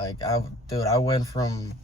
I went from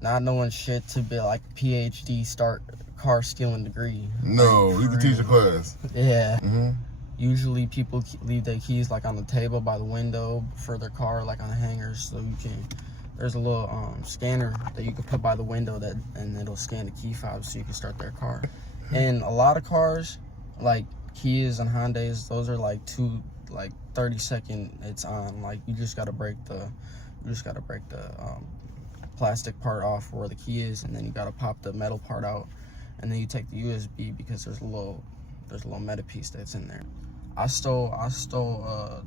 not knowing shit to be like PhD start car stealing degree. No, you can teach a class. Yeah. Mm-hmm. Usually people leave their keys like on the table by the window for their car, like on hangers, so you can. There's a little scanner that you can put by the window and it'll scan the key fob so you can start their car. And a lot of cars, like Kias and Hyundais, those are like 30-second it's on. Like you just gotta break the plastic part off where the key is, and then you gotta pop the metal part out, and then you take the USB because there's a little metal piece that's in there. I stole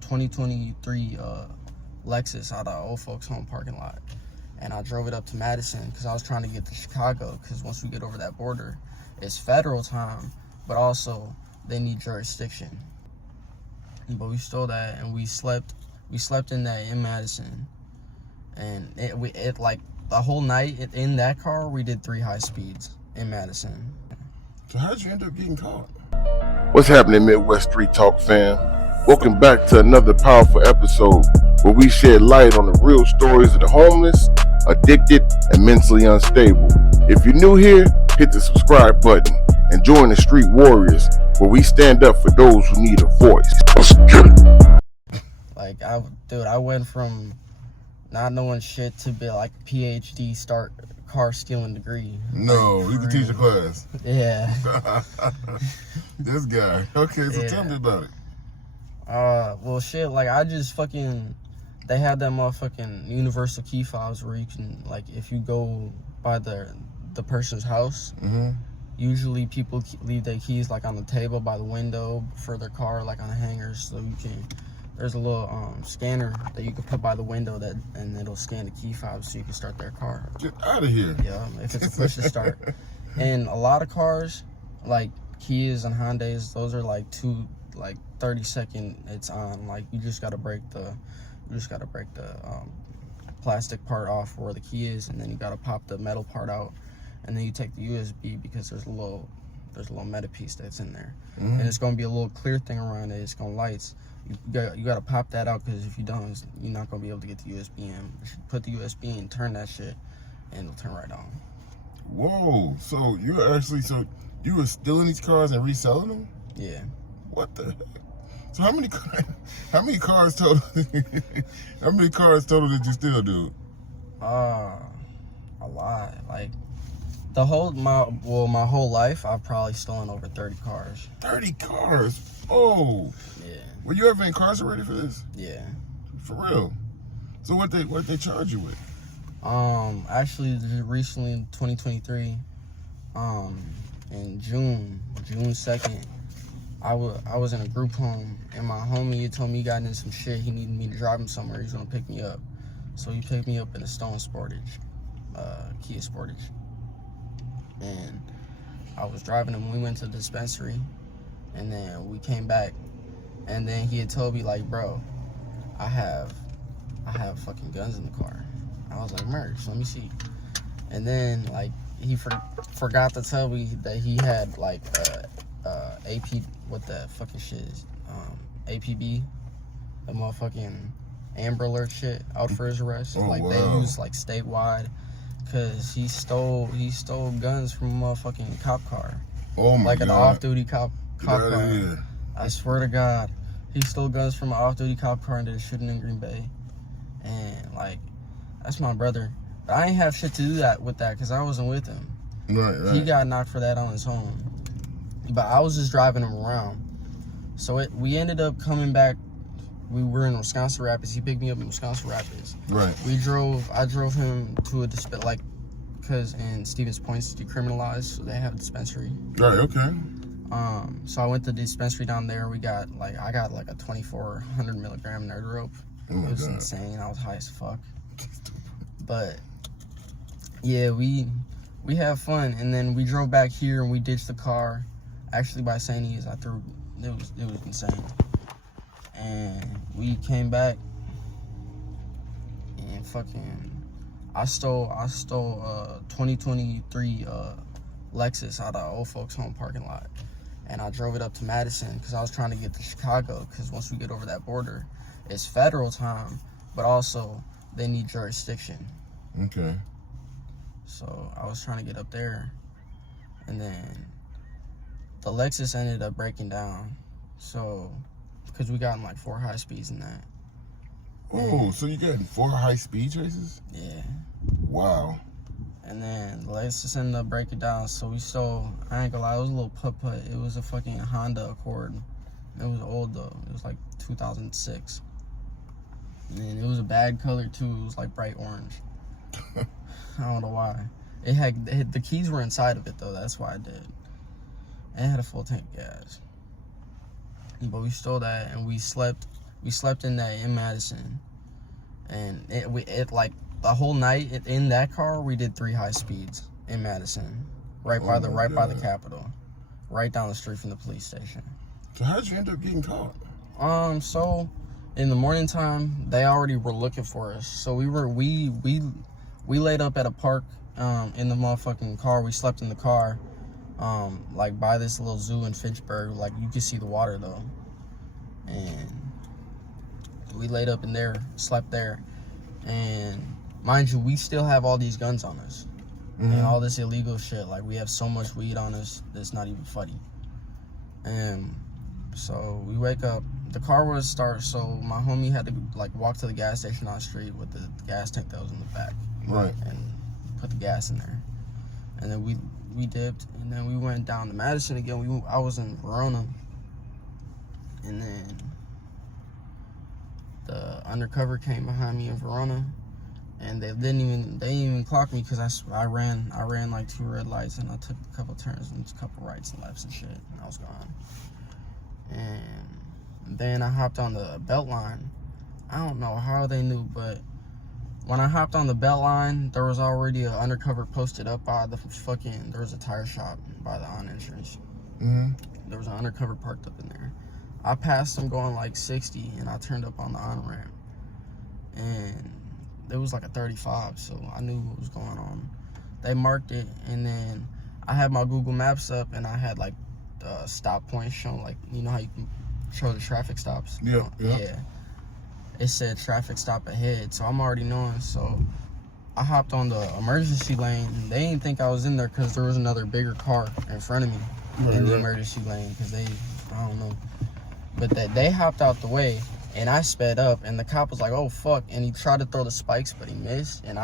2023 Lexus out of old folks' home parking lot, and I drove it up to Madison because I was trying to get to Chicago, because once we get over that border, it's federal time, but also they need jurisdiction. But we stole that, and we slept in that in Madison, and it like the whole night in that car we did 3 high speeds in Madison. So how did you end up getting caught? What's happening, Midwest Street Talk fam? Welcome back to another powerful episode where we shed light on the real stories of the homeless, addicted, and mentally unstable. If you're new here, hit the subscribe button and join the Street Warriors, where we stand up for those who need a voice. Let's get it. I went from not knowing shit to be like PhD start car stealing degree. No, you can teach a class. Yeah. This guy. Okay, so tell me about it. Well, shit, like I just fucking. They had that motherfucking universal key fobs where you can, like, if you go by the person's house, Mm-hmm. usually people leave their keys like on the table by the window for their car, like on hangers, so you can. There's a little scanner that you can put by the window and it'll scan the key fob so you can start their car. Get out of here. Yeah, if it's a push to start. And a lot of cars, like Kias and Hyundais, those are like 30-second it's on. Like you just gotta break the plastic part off where the key is, and then you gotta pop the metal part out, and then you take the USB because there's a little metal piece that's in there. Mm-hmm. And it's gonna be a little clear thing around it. It's gonna lights. You gotta pop that out, because if you don't, you're not gonna be able to get the USB in. You should put the USB in, turn that shit, and it'll turn right on. Whoa! So you were stealing these cars and reselling them? Yeah. What the heck? So how many cars total? How many cars total did you steal, dude? A lot. Like my whole life, I've probably stolen over 30 cars. 30 cars? Oh. Yeah. Were you ever incarcerated for this? Yeah. For real? So what they charge you with? Actually, recently in 2023, in June 2nd, I was in a group home, and my homie told me he got into some shit. He needed me to drive him somewhere. He's gonna pick me up. So he picked me up in a Stone Sportage, Kia Sportage. And I was driving him. We went to the dispensary, and then we came back. And then he had told me, like, bro, I have fucking guns in the car. I was like, merch, let me see. And then, like, he forgot to tell me that he had, like, AP, what the fucking shit is, APB, the motherfucking Amber Alert shit out for his arrest. Oh, like, wow. they use, like, statewide, because he stole guns from a motherfucking cop car. Oh, my like God. An off-duty cop car. Yeah. I swear to God, he stole guns from an off-duty cop car and did a shooting in Green Bay. And, like, that's my brother. But I ain't have shit to do with that because I wasn't with him. Right. He got knocked for that on his own. But I was just driving him around. So we ended up coming back. We were in Wisconsin Rapids. He picked me up in Wisconsin Rapids. Right. I drove him to a because in Stevens Point's decriminalized, so they have a dispensary. Right, okay. So I went to the dispensary down there. I got like a 2,400 milligram nerd rope. Oh my It was God. insane. I was high as fuck. But yeah, we had fun, and then we drove back here and we ditched the car. Actually, by St. E's, it was insane. And we came back, and fucking, I stole 2023 Lexus out of old folks' home parking lot, and I drove it up to Madison because I was trying to get to Chicago, because once we get over that border, it's federal time, but also they need jurisdiction. Okay. So I was trying to get up there, and then the Lexus ended up breaking down. So, because we got in like 4 high speeds in that. Oh, so you got 4 high speed chases? Yeah. Wow. And then the Lexus ended up breaking down. So we stole, I ain't gonna lie, it was a little putt-putt. It was a fucking Honda Accord. It was old though. It was like 2006. And it was a bad color too. It was like bright orange. I don't know why. The keys were inside of it though. That's why I did. And it had a full tank of gas. But we stole that and we slept in that in Madison. And it like the whole night in that car we did 3 high speeds in Madison. Right by the Capitol. Right down the street from the police station. So how'd you end up getting caught? So in the morning time, they already were looking for us. So we laid up at a park in the motherfucking car. We slept in the car, like by this little zoo in Fitchburg. Like you could see the water though, and we laid up in there, slept there, and mind you, we still have all these guns on us and all this illegal shit. Like we have so much weed on us that's not even funny. And so we wake up. The car was start, so my homie had to like walk to the gas station on the street with the gas tank that was in the back, right, and put the gas in there. And then we dipped, and then we went down to Madison again. I was in Verona, and then the undercover came behind me in Verona, and they didn't even clock me because I ran like 2 red lights, and I took a couple turns and a couple rights and lefts and shit, and I was gone. And then I hopped on the belt line. I don't know how they knew, but when I hopped on the belt line, there was already an undercover posted up by the there was a tire shop by the on entrance. There was an undercover parked up in there. I passed them going like 60, and I turned up on the on ramp, and it was like a 35, so I knew what was going on. They marked it, and then I had my Google Maps up, and I had like the stop points shown, like you know how you can show the traffic stops. Yeah. It said traffic stop ahead, so I'm already knowing. So I hopped on the emergency lane. They didn't think I was in there because there was another bigger car in front of me in the emergency lane because I don't know. But they hopped out the way, and I sped up, and the cop was like, "Oh fuck!" And he tried to throw the spikes, but he missed. And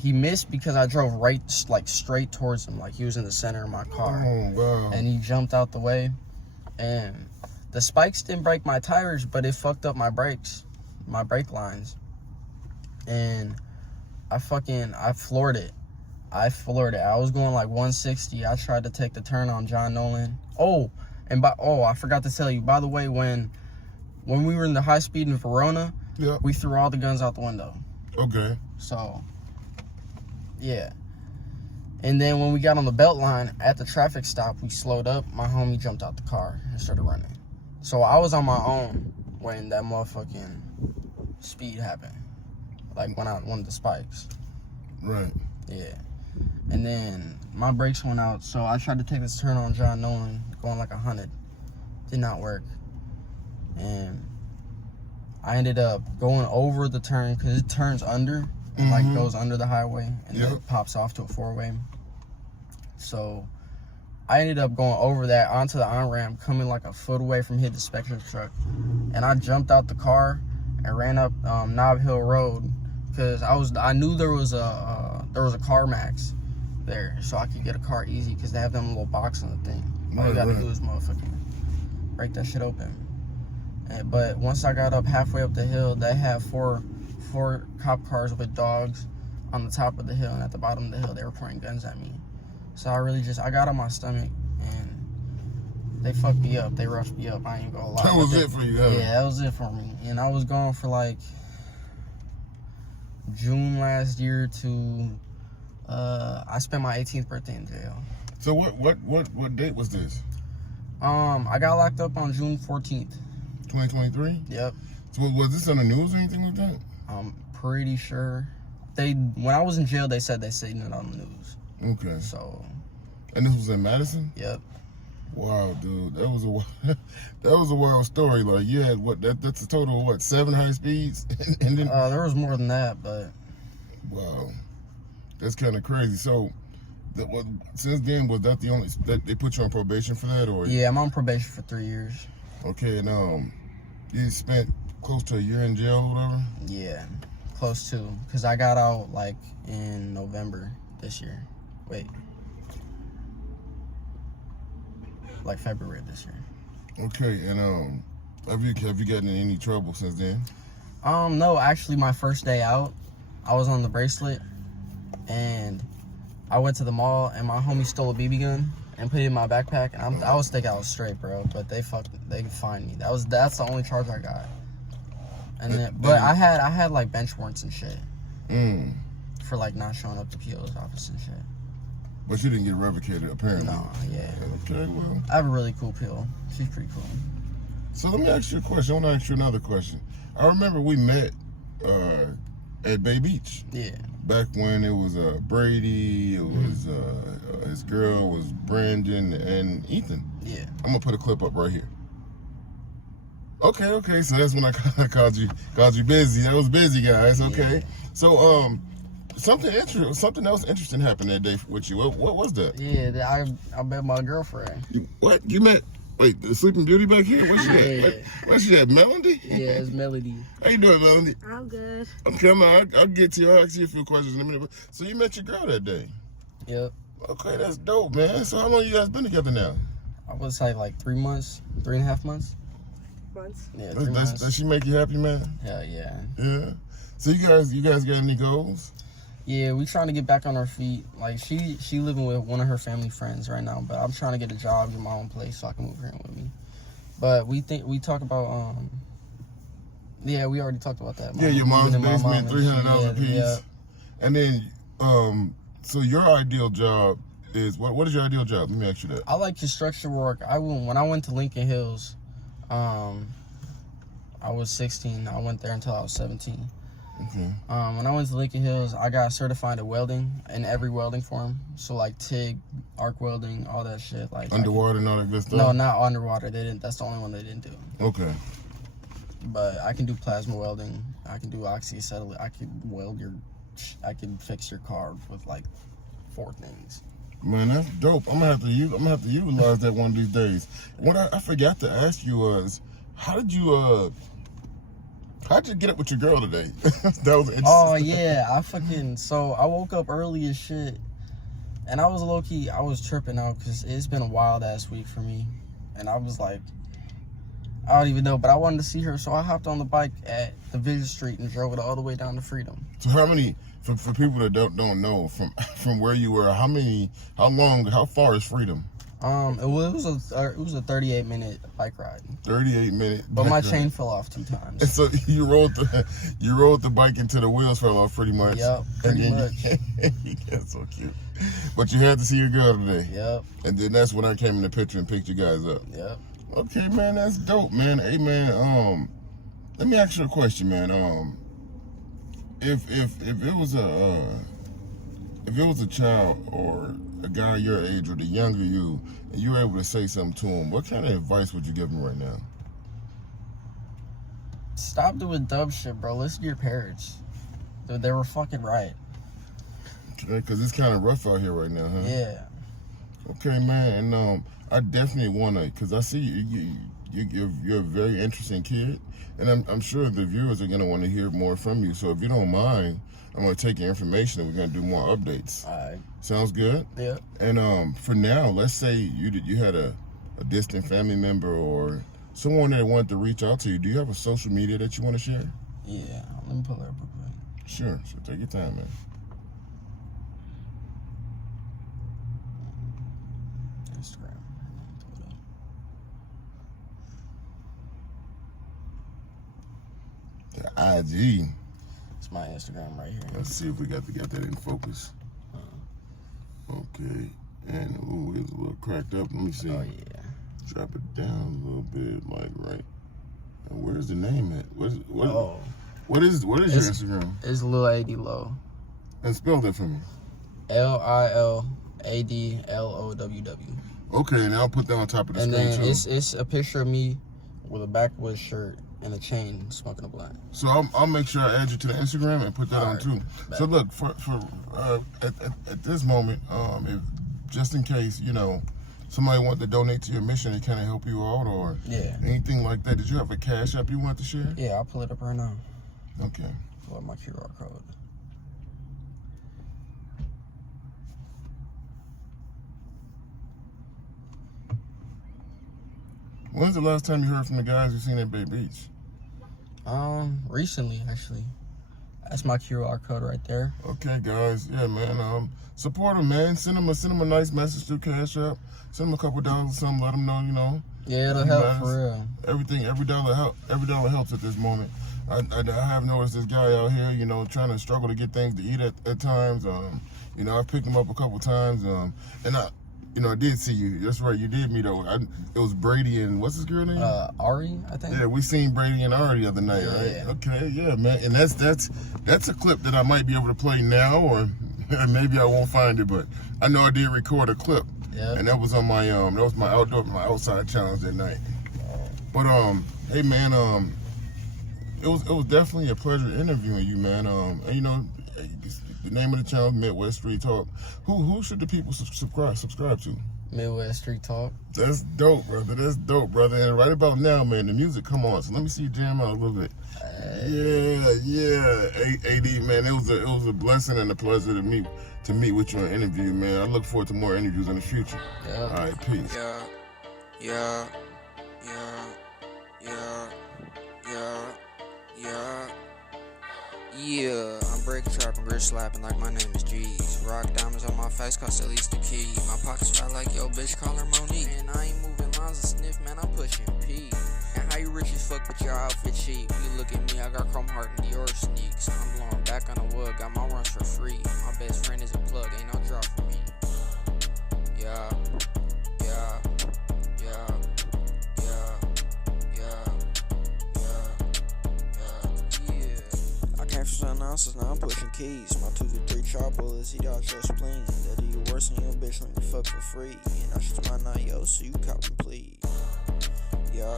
he missed because I drove right like straight towards him, like he was in the center of my car. Oh wow! And he jumped out the way, and the spikes didn't break my tires, but it fucked up my brakes, my brake lines. And I floored it. I was going like 160. I tried to take the turn on John Nolan. I forgot to tell you, by the way, when we were in the high speed in Verona, we threw all the guns out the window. Okay. So, yeah. And then when we got on the belt line at the traffic stop, we slowed up. My homie jumped out the car and started running. So I was on my own when that motherfucking speed happened. Like when of the spikes. Right. Yeah. And then my brakes went out, so I tried to take this turn on John Nolan, going like 100. Did not work. And I ended up going over the turn because it turns under and like goes under the highway and then it pops off to a 4-way. So I ended up going over that onto the on-ramp, coming like a foot away from hitting the Spectre truck. And I jumped out the car and ran up Nob Hill Road because I knew there was a CarMax there, so I could get a car easy because they have them little box on the thing. All you gotta do is motherfucking break that shit open. But once I got up halfway up the hill, they have four cop cars with dogs on the top of the hill, and at the bottom of the hill they were pointing guns at me. So I got on my stomach, and they fucked me up. They roughed me up. I ain't gonna lie. That was it for you, huh? Yeah, that was it for me. And I was gone for like June last year to I spent my 18th birthday in jail. So what date was this? I got locked up on June 14th. 2023? Yep. So was this on the news or anything like that? I'm pretty sure. When I was in jail, they said they seen it on the news. Okay. So. And this was in Madison? Yep. Wow, dude, that was a wild story. Like you had that's a total of what, 7 high speeds, and then There was more than that, but wow, that's kind of crazy. So, since then, was that the only that they put you on probation for that, or yeah, I'm on probation for 3 years. okay, and you spent close to a year in jail, or whatever. Yeah, close to, because I got out like in November this year. Wait, like February this year. Okay, and have you gotten in any trouble since then? No, actually, my first day out, I was on the bracelet, and I went to the mall, and my homie stole a BB gun and put it in my backpack. And I was thinking I was straight, bro, but they fined me. That's the only charge I got. And then, but I had like bench warrants and shit for like not showing up to PO's office and shit. But you didn't get revocated, apparently. No, yeah. Okay, well. I have a really cool PO. She's pretty cool. So let me ask you a question. I want to ask you another question. I remember we met at Bay Beach. Yeah. Back when it was Brady, it was his girl was Brandon and Ethan. Yeah. I'm gonna put a clip up right here. Okay. So that's when I called you busy. I was busy, guys. Okay. Yeah. So something else interesting happened that day with you. What was that? Yeah, I met my girlfriend. What you met? Wait, the Sleeping Beauty back here? Where's she Yeah. at? Where's she at? Melody? Yeah, it's Melody. How you doing, Melody? I'm good. I'm coming. I'll get to you. I'll ask you a few questions in a minute. So you met your girl that day? Yep. Okay, that's dope, man. So how long you guys been together now? I would say like 3 months, 3.5 months. Months. Yeah, 3 months. Does she make you happy, man? Hell yeah. Yeah. So you guys got any goals? Yeah, we trying to get back on our feet. Like she living with one of her family friends right now, but I'm trying to get a job, get my own place so I can move her in with me. But we talk about yeah, we already talked about that. Yeah, your mom's Moving in my basement, mom and $300 a piece. yeah. And then so your ideal job is what is your ideal job? Let me ask you that. I like construction work. When I went to Lincoln Hills, I was 16. I went there until I was 17. Okay. When I went to Lincoln Hills, I got certified in welding in every welding form. So like TIG, arc welding, all that shit. Like Underwater and all that good stuff? No, not underwater. They didn't. That's the only one they didn't do. Okay. But I can do plasma welding. I can do oxyacetylene. I can fix your car with like 4 things. Man, that's dope. I'm gonna have to utilize that one of these days. What I forgot to ask you was, how'd you get up with your girl today? That was interesting. Oh yeah, so I woke up early as shit, and I was low-key, I was tripping out because it's been a wild ass week for me, and I was like, I don't even know, but I wanted to see her, so I hopped on the bike at the Vision Street and drove it all the way down to Freedom. So how many, for people that don't know, from where you were, how far is Freedom? It was a 38-minute bike ride. 38 minutes. But my chain fell off 2 times. And so you rode the bike until the wheels fell off, pretty much. Yep, pretty much. That's so cute. But you had to see your girl today. Yep. And then that's when I came in the picture and picked you guys up. Yep. Okay, man, that's dope, man. Hey, man, let me ask you a question, man. If it was a child or a guy your age or the younger you, and you were able to say something to him, what kind of advice would you give him right now? Stop doing dumb shit, bro. Listen to your parents. They were fucking right. Okay, because it's kind of rough out here right now, huh? Yeah. Okay, man, and I definitely want to, because I see you're a very interesting kid, and I'm sure the viewers are going to want to hear more from you. So if you don't mind, I'm going to take your information and we're going to do more updates. All right. Sounds good? Yeah. And for now, let's say you had a distant family member or someone that wanted to reach out to you. Do you have a social media that you want to share? Yeah. Let me pull it up real quick. Sure. Take your time, man. Instagram. The IG. It's my Instagram right here. Let's see if we got that in focus. Okay. And ooh, it's a little cracked up. Let me see. Oh yeah. Drop it down a little bit, like right. And where's the name at? What is your Instagram? It's Lil AD Low. And spell that for me. LILADLOWW. Okay, and I'll put that on top of the And screen then too. it's a picture of me with a backwoods shirt and a chain smoking a blunt. So I'll make sure I add you to the Instagram and put that on Alright, too. bet. So look, at this moment, if just in case, you know, somebody want to donate to your mission and kind of help you out or Yeah. anything like that, did you have a Cash App you want to share? Yeah, I'll pull it up right now. Okay. Pull up my QR code. When's the last time you heard from the guys you seen at Bay Beach? Recently actually. That's my QR code right there. Okay, guys. Yeah, man. Support them, man. Send them a nice message through Cash App. Send them a couple dollars or something. Let them know, you know. Yeah, it'll You help guys- for real. Every dollar helps at this moment. I have noticed this guy out here, you know, trying to struggle to get things to eat at times. You know, I've picked him up a couple times. And I did see you. That's right, you did meet up. It was Brady and what's his girl name? Ari, I think. Yeah, we seen Brady and Ari the other night, right? Yeah. Okay, yeah, man. And that's a clip that I might be able to play now, or maybe I won't find it, but I know I did record a clip. Yeah. And that was on my my outside challenge that night. But hey man, it was definitely a pleasure interviewing you, man. And you know, the name of the channel, Midwest Street Talk. Who should the people subscribe to? Midwest Street Talk. That's dope, brother. That's dope, brother. And right about now, man, the music come on. So let me see you jam out a little bit. Yeah. AD, man, it was a blessing and a pleasure to meet with you on an interview, man. I look forward to more interviews in the future. Yeah. All right, peace. Yeah, I'm break trapping, wrist slapping like my name is G's. Rock diamonds on my face cost at least a key. My pockets fat like yo bitch, call her Monique. And I ain't moving lines of sniff, man, I'm pushing P. And how you rich as fuck but your outfit cheap? You look at me, I got chrome heart and Dior sneaks. I'm blowing back on the wood, got my runs for free. My best friend is a plug, ain't no drop for me. Yeah. Some ounces, now I'm pushing keys. My 2 to 3 char bullets, he got your spleen. That do you worse than your bitch, let me fuck for free. And I shoot my 9 yo, so you cop and please. Yeah.